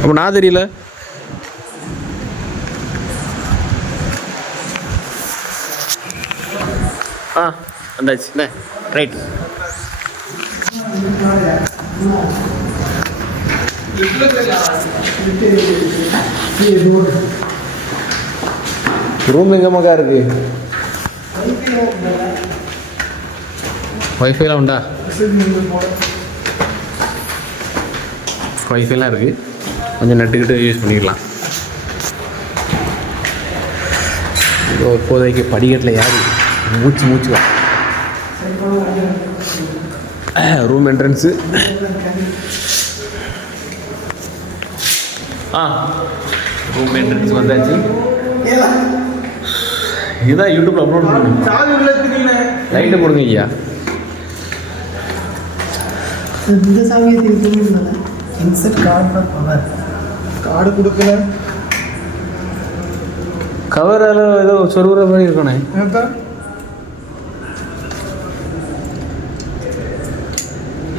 அப்போ நான் தெரியல. வந்தாச்சு என்ன ரைட். ரூம் எங்க மக்கா இருக்கு? வைஃபைலாம் உண்டா? வைஃபைலாம் இருக்குது, கொஞ்சம் நட்டுக்கிட்டு யூஸ் பண்ணிக்கலாம். இப்போதைக்கு படிக்கட்டில் யார் மூச்சு ரூம் என்ட்ரன்ஸு. ரூம் என்ட்ரன்ஸ் வந்தாச்சு. இதுதான் யூடியூப்ல அப்லோட் பண்ணுங்க. லைட்டை போடுங்க ஐயா. இந்த சாமியை தெரிஞ்சுக்கணும். Insert card for power. Card கொடுக்கல. கவரால் ஏதோ சொருகிற மாதிரி இருக்கணும்.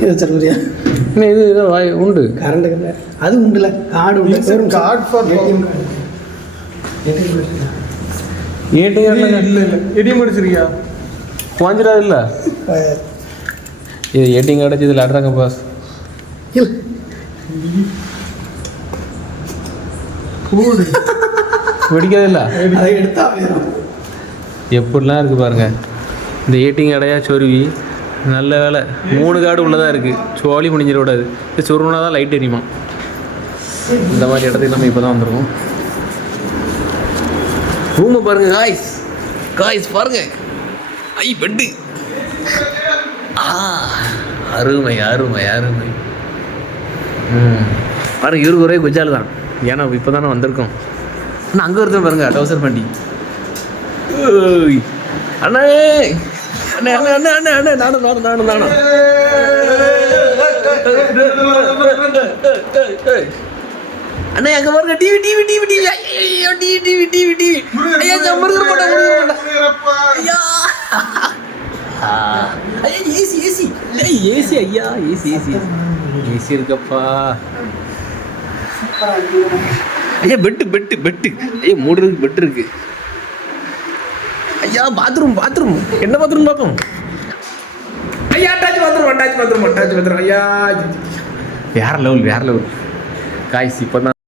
இது சொல்லுறியா? இது ஏதோ உண்டு. கரண்ட்டு அது உண்டுல. கார்டு உண்டு. Card for ATM card. ATM இல்லை ஏடிஎம் அடிச்சிருக்கியா? குவாஞ்சிடாது இல்லை. இது ஏடிஎம் கார்டு இதில் ஆடுறாங்க பாஸ். இல்லை வெடிக்காது இல்லை. அதை எடுத்தா எப்படிலாம் இருக்குது பாருங்க. இந்த ஏடிஎம் கார்டையா சொருவி நல்ல வேலை 3 கார்டு உள்ளதாக இருக்குது. சோழி முடிஞ்சிடக்கூடாது. இது சொருவினா தான் லைட் எரியுமா. இந்த மாதிரி இடத்துக்கு நம்ம இப்போ தான் வந்துருக்கோம். ரூமை பாருங்க காய்ஸ், காய்ஸ் பாருங்க. பெட்டு அருமை அருமை அருமை. பாருங்க இவருக்கு ஒரே குஜால் தான். ஏன்னா இப்போ தானே வந்திருக்கோம். ஆனால் அங்கே ஒருத்தன் பாருங்க டவுசர் பண்ணி. அண்ணே அண்ணே அண்ணே அண்ணே அண்ணே அண்ணே நானும் நானும் நானும் நானும் அண்ணே அங்கே பாருங்க டிவி டிவி டிவி டிவி. ஐயோ டிவி டிவி டிவி டிவி. ஐயா முருகர் போட்டா முருகர் போட்டா. ஐயா ஐயா ஏசி ஏசி ஏசி. ஐயா ஏசி ஏசி ஏசி இருக்கப்பா. ஐயா பெட்டு பெட்டு பெட்டு. ஐயா மூடுறதுக்கு பெட்டு இருக்கு. ஐயா பாத்ரூம் பாத்ரூம். என்ன பாத்ரூம் பார்ப்போம். ஐயா attach bathroom attach bathroom attach bathroom. ஐயா வேற லெவல் வேற லெவல் காய்ஸ். இப்போ தான்